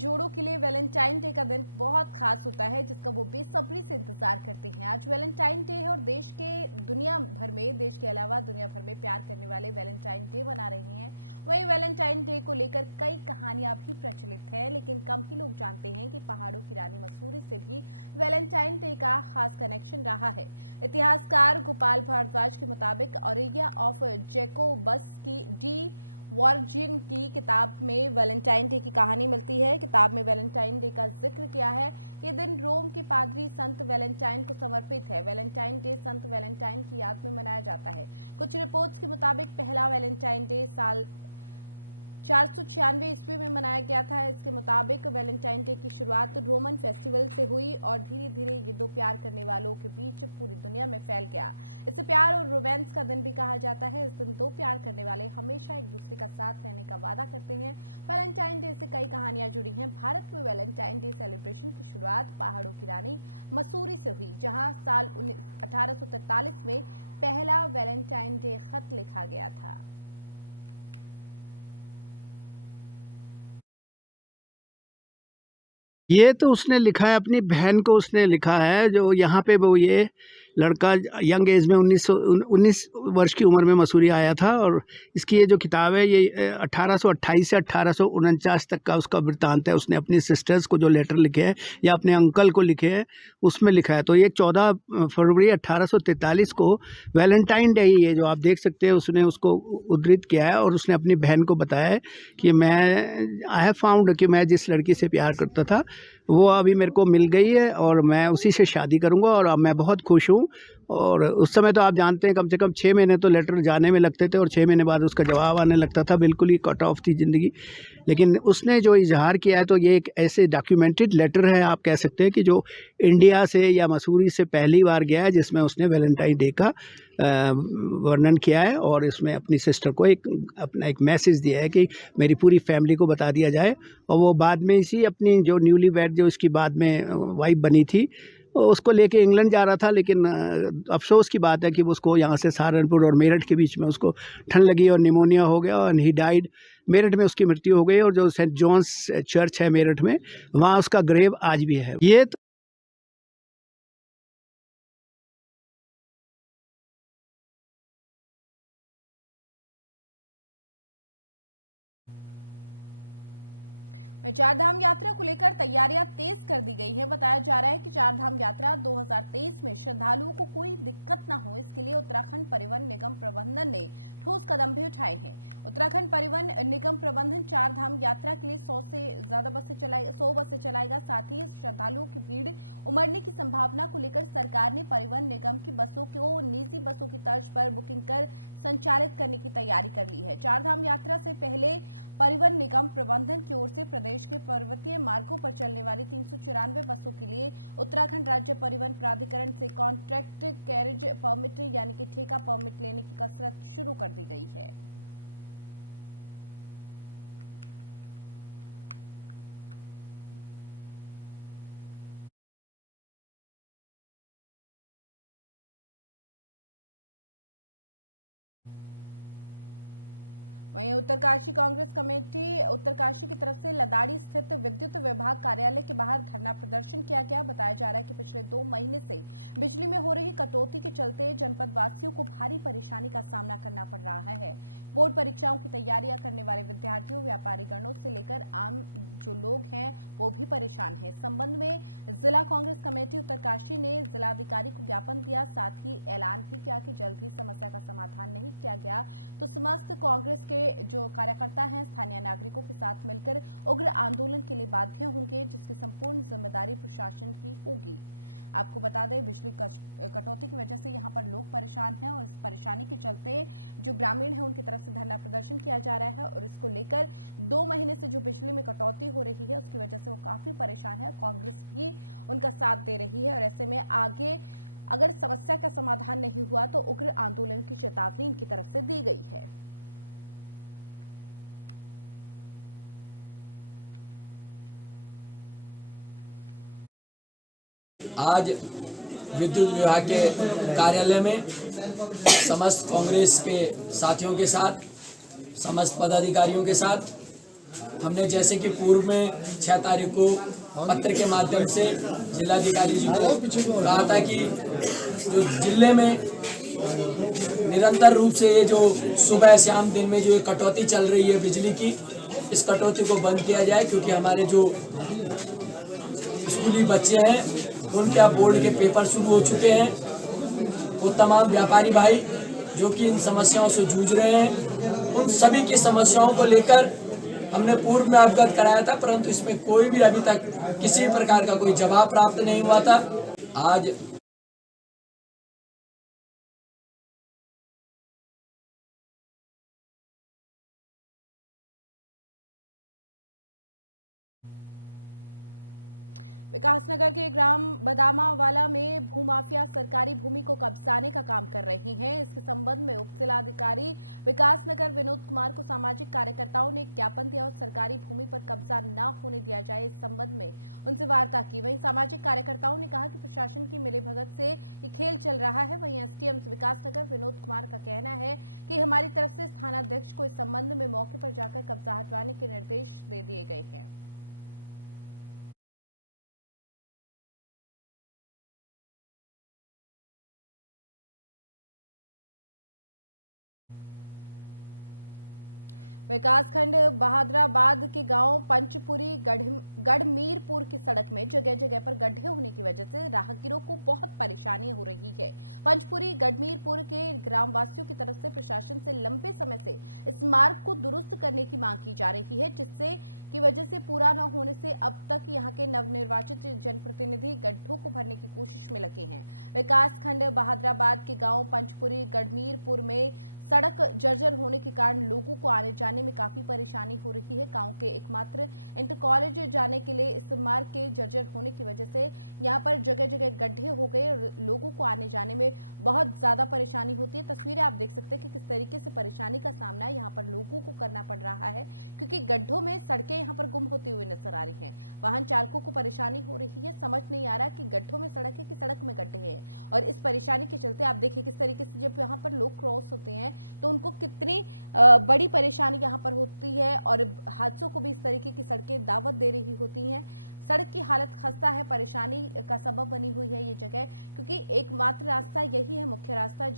जोड़ों के लिए वैलेंटाइन डे का दिन बहुत खास होता है, जिसका वो बेसब्री से इंतजार करते हैं। आज वैलेंटाइन डे है और देश के अलावा दुनिया भर में प्यार करने वाले वैलेंटाइन डे मना रहे हैं। वहीं वैलेंटाइन डे को लेकर कई कहानियां भी प्रचलित हैं, लेकिन कम ही लोग जानते हैं कि पहाड़ों की रानी मसूरी से भी वैलेंटाइन डे का खास कनेक्शन रहा है। इतिहासकार गोपाल भारद्वाज के मुताबिक ओरिया ऑफ जैकोबस की डी वॉर्जिन की किताब में वैलेंटाइन डे की कहानी मिलती है। किताब में वैलेंटाइन डे का जिक्र किया है। ये दिन रोम के पादरी संत वैलेंटाइन को समर्पित है। वैलेंटाइन डे संत वैलेंटाइन की याद में मनाया जाता है। कुछ रिपोर्ट्स के मुताबिक पहला वैलेंटाइन डे साल 496 ईस्वी में मनाया गया था। इसके मुताबिक वैलेंटाइन डे की शुरुआत रोमन फेस्टिवल से हुई और धीरे धीरे ये दो प्यार करने वालों के बीच पूरी दुनिया में फैल गया। इसे प्यार और रोमांस का दिन भी कहा जाता है। इस दिन दो प्यार करने वाले हमेशा एक दूसरे का साथ रहने का वादा करते हैं। वैलेंटाइन डे से कई कहानियां जुड़ी हैं। भारत में वैलेंटाइन डे सेलिब्रेशन की शुरुआत पहाड़ों की रानी मसूरी से हुई, जहाँ साल 1843 में पहला वैलेंटाइन डे खत लिखा गया था। ये तो उसने लिखा है, अपनी बहन को उसने लिखा है, जो यहाँ पे वो ये लड़का यंग एज में 19 वर्ष की उम्र में मसूरी आया था। और इसकी ये जो किताब है ये 1828 से 1849 तक का उसका वृत्तांत है। उसने अपनी सिस्टर्स को जो लेटर लिखे हैं या अपने अंकल को लिखे हैं उसमें लिखा है। तो ये 14 फरवरी 1843 को वैलेंटाइन डे ही है जो आप देख सकते हैं, उसने उसको उद्धृत किया है। और उसने अपनी बहन को बताया है कि आई हैव फाउंड कि मैं जिस लड़की से प्यार करता था वो अभी मेरे को मिल गई है और मैं उसी से शादी करूंगा और अब मैं बहुत खुश हूँ। और उस समय तो आप जानते हैं कम से कम 6 महीने तो लेटर जाने में लगते थे और 6 महीने बाद उसका जवाब आने लगता था। बिल्कुल ही कट ऑफ थी ज़िंदगी। लेकिन उसने जो इजहार किया है तो ये एक ऐसे डॉक्यूमेंटेड लेटर है, आप कह सकते हैं कि जो इंडिया से या मसूरी से पहली बार गया है, जिसमें उसने वैलेंटाइन डे का वर्णन किया है। और इसमें अपनी सिस्टर को अपना एक मैसेज दिया है कि मेरी पूरी फैमिली को बता दिया जाए। और वो बाद में इसी अपनी जो न्यूली वेड जो इसकी बाद में वाइफ बनी थी उसको लेके इंग्लैंड जा रहा था। लेकिन अफसोस की बात है कि उसको यहाँ से सहारनपुर और मेरठ के बीच में उसको ठंड लगी और निमोनिया हो गया और ही डाइड। मेरठ में उसकी मृत्यु हो गई। और जो सेंट जॉन्स चर्च है मेरठ में, वहाँ उसका ग्रेव आज भी है। ये तो चारधाम यात्रा को लेकर तैयारियां तेज कर दी गई हैं। बताया जा रहा है कि चारधाम यात्रा 2023 में श्रद्धालुओं को कोई दिक्कत न हो, इसके लिए उत्तराखंड परिवहन निगम प्रबंधन ने ठोस कदम भी उठाए हैं। उत्तराखंड परिवहन निगम प्रबंधन चारधाम यात्रा के लिए 100 बसें चलाएगा। साथ ही श्रद्धालुओं की भीड़ उमड़ने की संभावना को लेकर सरकार ने परिवहन निगम की बसों को निजी बसों की तर्ज पर बुकिंग कर संचालित करने की तैयारी कर ली है। चारधाम यात्रा से पहले परिवहन निगम प्रबंधन की ओर से प्रदेश के पर्वतीय मार्गों पर चलने वाली 394 बसों के लिए उत्तराखंड राज्य परिवहन प्राधिकरण से कॉन्ट्रैक्ट कैरेज परमिट यानी कि ठेका परमिट लेने की कसरत शुरू कर दी गई है। वहीं उत्तरकाशी कांग्रेस कमेटी उत्तरकाशी की तरफ से लदाड़ी स्थित विद्युत विभाग कार्यालय के बाहर धरना प्रदर्शन किया गया। बताया जा रहा है कि पिछले 2 महीने से बिजली में हो रही कटौती के चलते जनपद वासियों को भारी परेशानी का सामना करना पड़ रहा है। बोर्ड परीक्षाओं की तैयारियां करने वाले विद्यार्थियों, व्यापारी गणों से लेकर आम जो लोग हैं वो भी परेशान हैं। इस संबंध में जिला कांग्रेस कमेटी उत्तरकाशी ने जिलाधिकारी को ज्ञापन दिया। साथ ही ऐलान भी किया कि जल्द ही समस्या का समाधान नहीं किया गया तो समस्त कांग्रेस के जो कार्यकर्ता हैं स्थानीय नागरिकों के साथ मिलकर उग्र आंदोलन के लिए बाध्य होंगे, जिसकी संपूर्ण जिम्मेदारी प्रशासन की होगी। आपको बता दें, बिजली कटौती की वजह से यहाँ पर लोग परेशान हैं और इस परेशानी के चलते जो ग्रामीण हैं उनकी तरफ से धरना प्रदर्शन किया जा रहा है। और इसको लेकर 2 महीने से जो बिजली में कटौती हो रही है उसकी वजह से वो काफी परेशान है। कांग्रेस भी उनका साथ दे रही है और ऐसे में आगे अगर समस्या का समाधान नहीं हुआ तो उग्र आंदोलन की चेतावनी इनकी तरफ से दी गई है। आज विद्युत विभाग के कार्यालय में समस्त कांग्रेस के साथियों के साथ, समस्त पदाधिकारियों के साथ हमने जैसे कि पूर्व में 6 तारीख को पत्र के माध्यम से जिलाधिकारी जी को कहा था कि जो जिले में निरंतर रूप से ये जो सुबह शाम दिन में जो ये कटौती चल रही है बिजली की, इस कटौती को बंद किया जाए, क्योंकि हमारे जो स्कूली बच्चे हैं उनके अब बोर्ड के पेपर शुरू हो चुके हैं। वो तमाम व्यापारी भाई जो कि इन समस्याओं से जूझ रहे हैं, उन सभी की समस्याओं को लेकर हमने पूर्व में अवगत कराया था, परंतु इसमें कोई भी अभी तक किसी प्रकार का कोई जवाब प्राप्त नहीं हुआ था। आज विकासनगर के ग्राम बदामावाला में भूमाफिया सरकारी भूमि को कब्जाने का काम कर रही हैं। इसके संबंध में उप जिलाधिकारी विकासनगर विनोद कुमार को सामाजिक कार्यकर्ताओं ने ज्ञापन दिया और सरकारी भूमि पर कब्जा न होने दिया जाए, इस संबंध में उनसे वार्ता की। वहीं सामाजिक कार्यकर्ताओं ने कहा कि प्रशासन की मिलीभगत से ये खेल चल रहा है। वहीं एसडीएम विकासनगर विनोद कुमार का कहना है कि हमारी तरफ से थानाध्यक्ष को इस संबंध में मौके पर जाकर कब्जा हटवाने के निर्देश दे दिए गए हैं। विकासखंड बहादुराबाद के गांव पंचपुरी गढ़मीरपुर की सड़क में जगह जगह पर गड्ढे होने की वजह से राहगीरों को बहुत परेशानी हो रही है। पंचपुरी गढ़मीरपुर के ग्रामवासियों की तरफ से प्रशासन से लंबे समय से इस मार्ग को दुरुस्त करने की मांग की जा रही है, जिससे की वजह से पूरा न होने से अब तक यहां के नवनिर्वाचित जनप्रतिनिधि गड्ढों को भरने की कोशिश में लगे हैं। विकासखंड बहादुराबाद के गांव पंचपुरी गढ़मीरपुर में सड़क जर्जर होने के कारण लोगों को आने जाने में काफी परेशानी हो रही है। गांव के एकमात्र इंटर कॉलेज जाने के लिए इस मार्ग के जर्जर होने की वजह से यहां पर जगह जगह गड्ढे हो गए और लोगों को आने जाने में बहुत ज्यादा परेशानी होती है। तस्वीरें आप देख सकते हैं कि किस तरीके से परेशानी का सामना यहां पर लोगों को करना पड़ रहा है, क्योंकि गड्ढों में सड़कें यहां पर गुम होती हुई नजर आ रही हैं। वाहन चालकों को परेशानी हो रही है, समझ नहीं आ रहा कि गड्ढों में सड़क है कि सड़क में गड्ढे हैं। और इस परेशानी के चलते आप देखिए किस तरीके से जब यहाँ पर लोग क्रॉस होते हैं तो उनको कितनी बड़ी परेशानी यहाँ पर होती है और हादसों को भी इस तरीके की सड़कें दावत दे रही होती हैं। सड़क की हालत खस्ता है, परेशानी का सबब बनी हुई है ये जगह, क्योंकि एकमात्र रास्ता यही है, मुख्य रास्ता,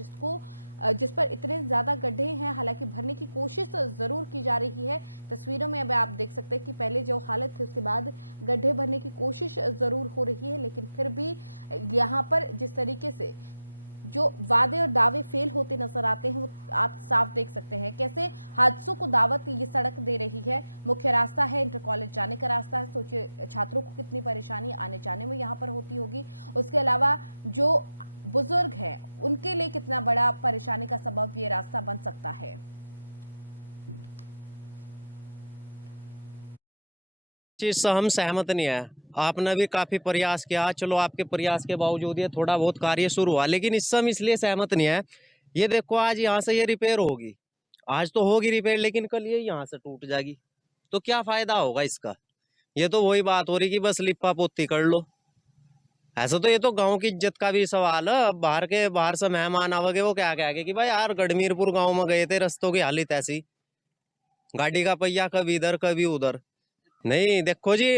जिस पर इतने ज्यादा गड्ढे हैं। हालांकि भरने की कोशिश जरूर की जा रही है। तस्वीरों में अब आप देख सकते हैं कि पहले जो हालत थी उसके बाद गड्ढे भरने की कोशिश जरूर हो रही है, लेकिन फिर भी यहाँ पर जिस तरीके से जो वादे और दावे फेल होते नजर आते हैं वो आप साफ देख सकते हैं। कैसे हादसों को दावत ये सड़क दे रही है। मुख्य रास्ता है, इंटर कॉलेज जाने का रास्ता है। सोचिए छात्रों को कितनी परेशानी आने जाने में यहाँ पर होती होगी। उसके अलावा जो बुजुर्ग हैं उनके लिए कितना बड़ा परेशानी का सबब ये रास्ता बन सकता है। चीज से हम सहमत नहीं है। आपने भी काफी प्रयास किया, चलो आपके प्रयास के बावजूद ये थोड़ा बहुत कार्य शुरू हुआ, लेकिन इससे हम इसलिए सहमत नहीं है। ये देखो आज यहाँ से ये रिपेयर होगी, आज तो होगी रिपेयर, लेकिन कल ये यहाँ से टूट जाएगी तो क्या फायदा होगा इसका। ये तो वही बात हो रही कि बस लिप्पा पोती कर लो। ऐसा तो ये तो गांव की इज्जत का भी सवाल है। बाहर से मेहमान आवगे वो क्या कहेंगे कि भाई यार गढ़मीरपुर गांव में गए थे, रस्तों की हालत ऐसी, गाड़ी का पहिया कभी इधर कभी उधर। नहीं देखो जी,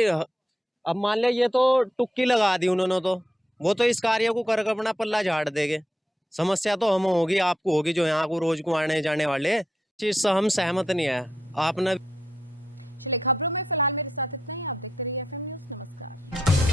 अब मान लिया ये तो टुक्की लगा दी उन्होंने, तो वो तो इस कार्य को कर अपना पल्ला झाड़ देंगे। समस्या तो हम होगी, आपको होगी, जो यहाँ को रोज को आने जाने वाले। चीज से हम सहमत नहीं है। आपने चलिए खबरों में फिलहाल मेरे साथ इतना ही। आप देखते रहिए FM न्यूज़। नमस्कार।